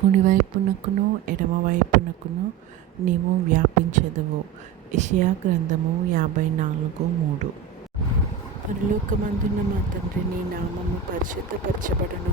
కుడివైపునకును ఎడమవైపునకును నీవు వ్యాపించదువు ఇషయా గ్రంథము యాభై నాలుగు మూడు పరలోకమందున్న మా తండ్రి నీ నామము పరిశుద్ధపరచబడును